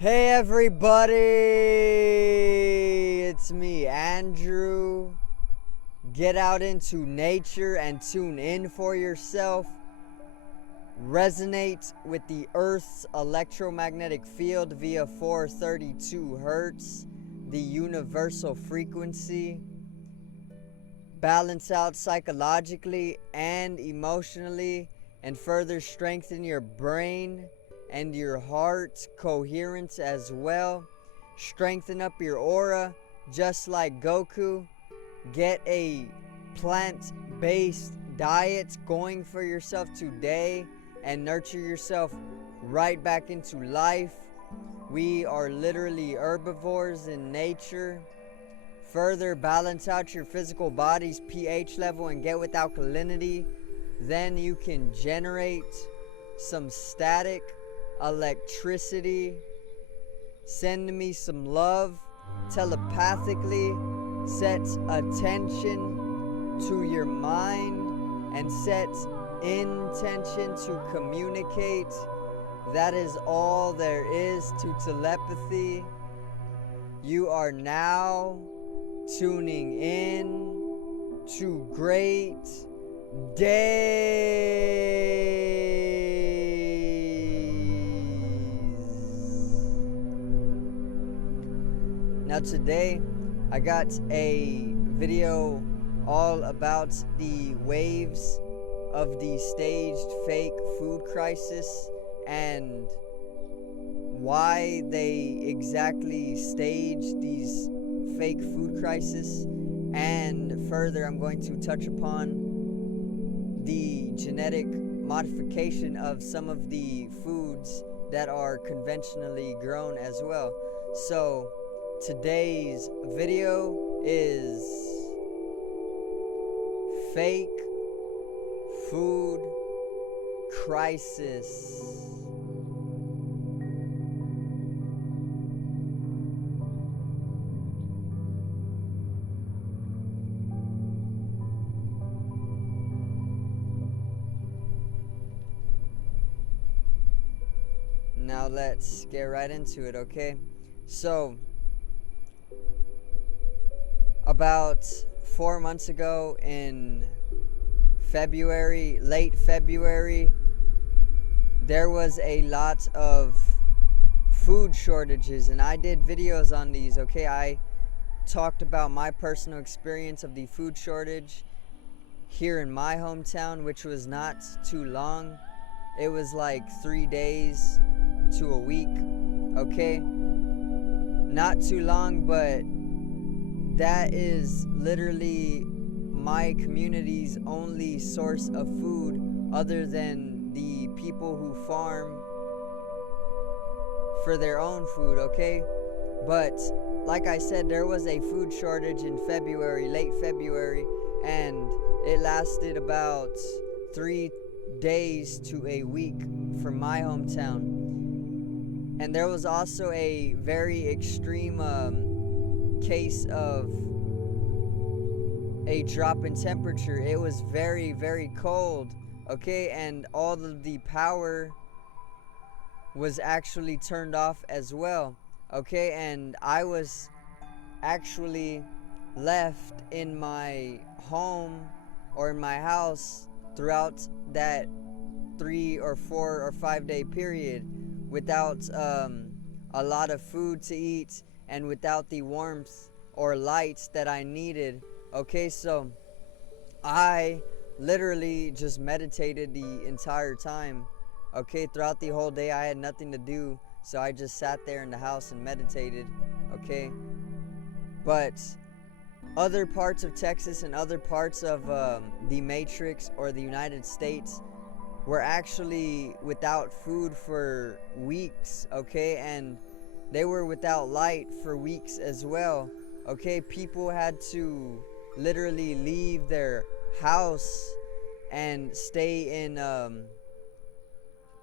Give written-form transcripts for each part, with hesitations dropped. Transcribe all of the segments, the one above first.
Hey everybody, it's me, Andrew. Get out into nature and tune in for yourself. Resonate with the Earth's electromagnetic field via 432 hertz, the universal frequency. Balance out psychologically and emotionally, and further strengthen your brain and your heart's coherence as well. Strengthen up your aura just like Goku. Get a plant-based diet going for yourself today and nurture yourself right back into life. We are literally herbivores in nature. Further balance out your physical body's pH level and get with alkalinity. Then you can generate some static electricity. Send me some love telepathically. Set attention to your mind and set intention to communicate. That is all there is to telepathy. You are now tuning in to great days. Now today I got a video all about the waves of the staged fake food crisis and why they exactly stage these fake food crisis, and further I'm going to touch upon the genetic modification of some of the foods that are conventionally grown as well. So today's video is fake food crisis. Now let's get right into it, okay? So, about 4 months ago in February, late February, there was a lot of food shortages, and I did videos on these, okay? I talked about my personal experience of the food shortage here in my hometown, which was not too long. It was like 3 days to a week, okay? Not too long, but that is literally my community's only source of food other than the people who farm for their own food, okay? But like I said, there was a food shortage in February, late February, and it lasted about 3 days to a week for my hometown. And there was also a very extreme case of a drop in temperature. It was very, very cold, okay? And all of the power was actually turned off as well, okay? And I was actually left in my home or in my house throughout that 3 or 4 or 5 day period without a lot of food to eat and without the warmth or lights that I needed. Okay, so I literally just meditated the entire time. Okay, throughout the whole day I had nothing to do, so I just sat there in the house and meditated. Okay, but other parts of Texas and other parts of the Matrix or the United States were actually without food for weeks, okay? And they were without light for weeks as well, okay? People had to literally leave their house and stay in,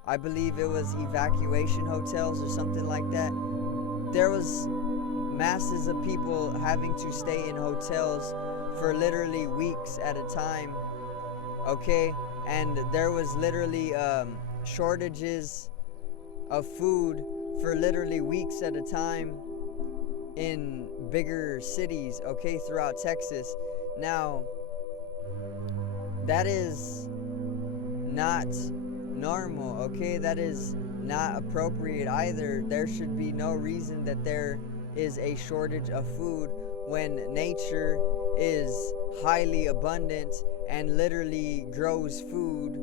I believe it was evacuation hotels or something like that. There was masses of people having to stay in hotels for literally weeks at a time, okay? And there was literally shortages of food for literally weeks at a time in bigger cities, okay, throughout Texas. Now, that is not normal, okay? That is not appropriate either. There should be no reason that there is a shortage of food when nature is highly abundant and literally grows food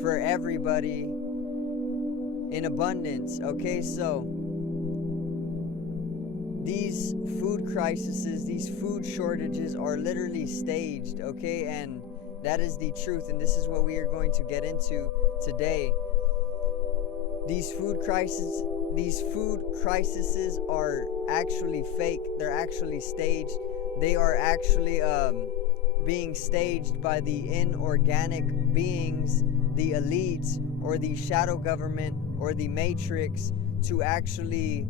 for everybody in abundance, okay? So these food crises, these food shortages are literally staged, okay? And that is the truth, and this is what we are going to get into today. These food crises are actually fake. They're actually staged. They are actually being staged by the inorganic beings, the elites, or the shadow government, or the matrix, to actually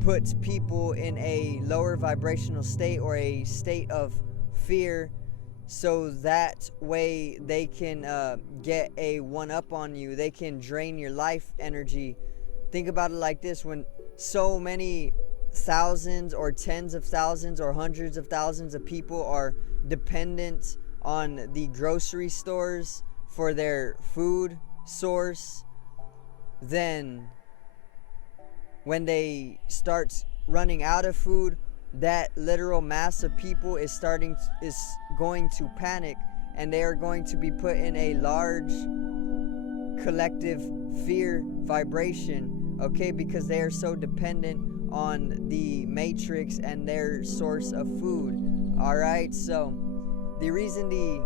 put people in a lower vibrational state or a state of fear, so that way they can get a one-up on you. They can drain your life energy. Think about it like this: when so many thousands or tens of thousands or hundreds of thousands of people are dependent on the grocery stores for their food source, then when they start running out of food, that literal mass of people is going to panic, and they are going to be put in a large collective fear vibration, okay, because they are so dependent on the matrix and their source of food. All right, so the reason the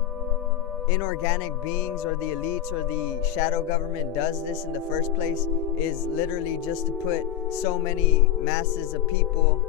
inorganic beings or the elites or the shadow government does this in the first place is literally just to put so many masses of people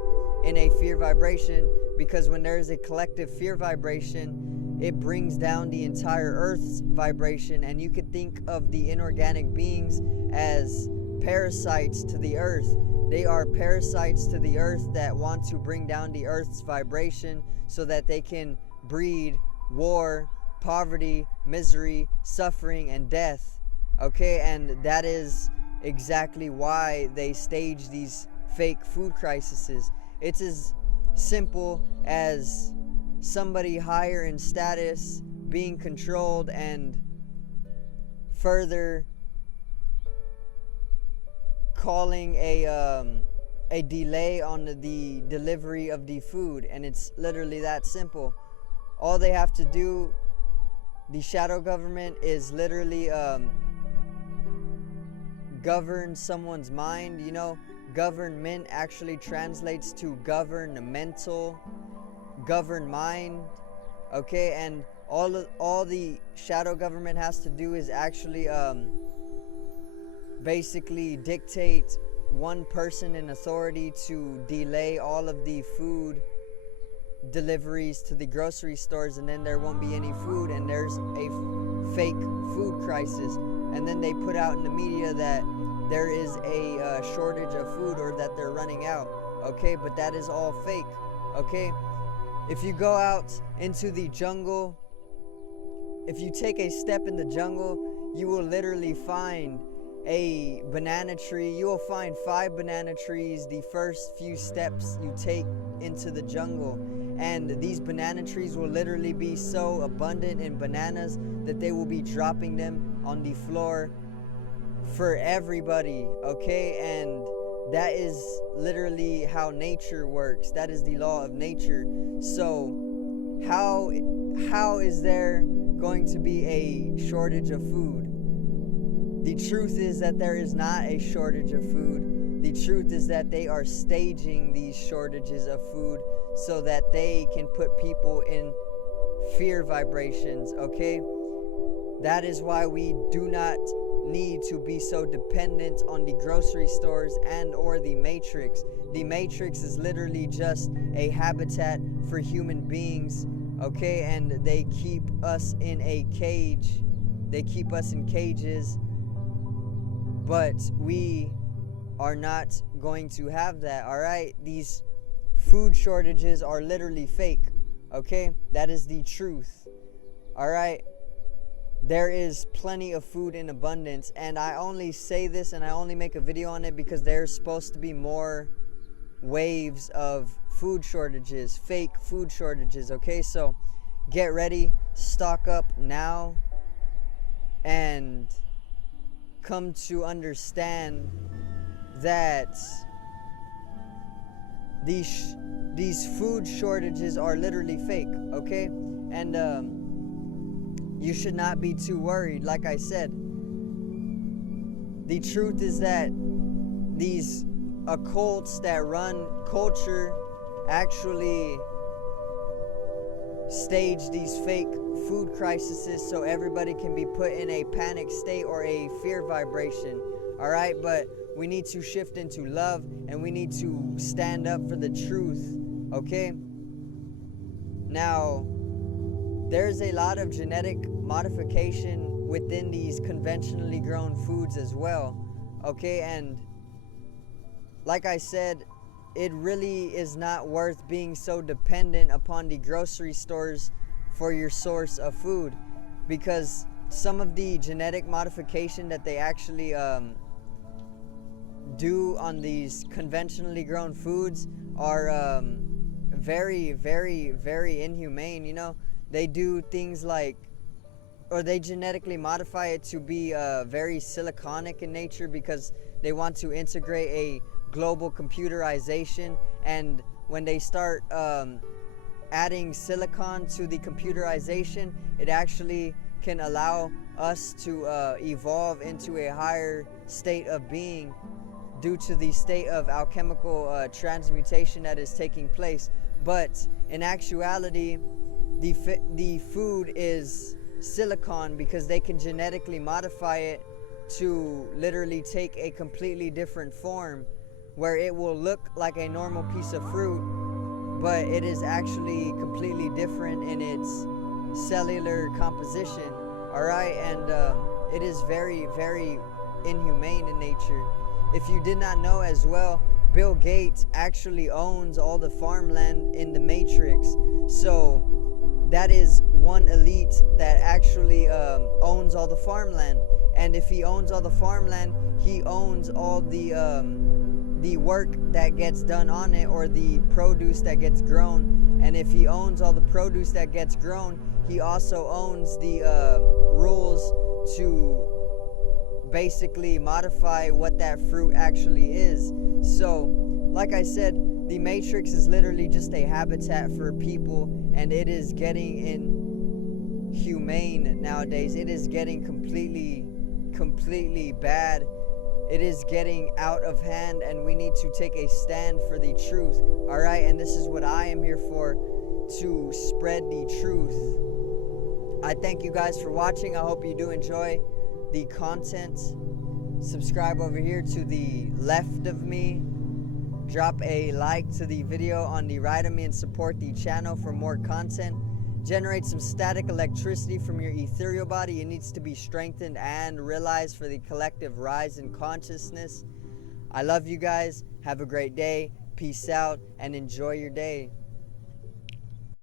in a fear vibration, because when there is a collective fear vibration, it brings down the entire Earth's vibration. And you could think of the inorganic beings as parasites to the Earth. They are parasites to the Earth that want to bring down the Earth's vibration so that they can breed war, poverty, misery, suffering, and death, okay? And that is exactly why they stage these fake food crises. It's as simple as somebody higher in status being controlled and further calling a delay on the delivery of the food. And it's literally that simple. All they have to do, the shadow government, is literally govern someone's mind. You know, government actually translates to governmental, govern mind, okay? And all the shadow government has to do is actually basically dictate one person in authority to delay all of the food deliveries to the grocery stores, and then there won't be any food, and there's a fake food crisis. And then they put out in the media that there is a shortage of food, or that they're running out, okay? But that is all fake, okay? If you go out into the jungle, if you take a step in the jungle, you will literally find a banana tree. You will find 5 banana trees the first few steps you take into the jungle. And these banana trees will literally be so abundant in bananas that they will be dropping them on the floor for everybody, okay? And that is literally how nature works. That is the law of nature. So how is there going to be a shortage of food? The truth is that there is not a shortage of food. The truth is that they are staging these shortages of food so that they can put people in fear vibrations, okay? That is why we do not need to be so dependent on the grocery stores and or the matrix. The matrix is literally just a habitat for human beings, okay? And they keep us in a cage. They keep us in cages, but we are not going to have that, all right? These food shortages are literally fake, okay? That is the truth, all right? there is plenty of food in abundance, and I only say this and I only make a video on it because there's supposed to be more waves of food shortages, fake food shortages. Okay, so get ready, stock up now, and come to understand that these food shortages are literally fake. Okay, and you should not be too worried. Like I said, the truth is that these occults that run culture actually stage these fake food crises so everybody can be put in a panic state or a fear vibration. All right, but we need to shift into love, and we need to stand up for the truth. Okay, now there's a lot of genetic modification within these conventionally grown foods as well. Okay, and like I said, it really is not worth being so dependent upon the grocery stores for your source of food, because some of the genetic modification that they actually do on these conventionally grown foods are very, very, very inhumane. You know, they do things like, or they genetically modify it to be very siliconic in nature because they want to integrate a global computerization. And when they start adding silicon to the computerization, it actually can allow us to evolve into a higher state of being due to the state of alchemical transmutation that is taking place. But in actuality, the food is silicon because they can genetically modify it to literally take a completely different form, where it will look like a normal piece of fruit, but it is actually completely different in its cellular composition. All right, and it is very, very inhumane in nature. If you did not know as well, Bill Gates actually owns all the farmland in the Matrix. So that is one elite that actually owns all the farmland. And if he owns all the farmland, he owns all the work that gets done on it, or the produce that gets grown. And if he owns all the produce that gets grown, he also owns the rules to basically modify what that fruit actually is. So, like I said, the Matrix is literally just a habitat for people, and it is getting inhumane nowadays. It is getting completely bad. It is getting out of hand, and we need to take a stand for the truth. All right, and this is what I am here for, to spread the truth. I thank you guys for watching. I hope you do enjoy the content. Subscribe over here to the left of me. Drop a like to the video on the right of me and support the channel for more content. Generate some static electricity from your ethereal body. It needs to be strengthened and realized for the collective rise in consciousness. I love you guys. Have a great day. Peace out and enjoy your day.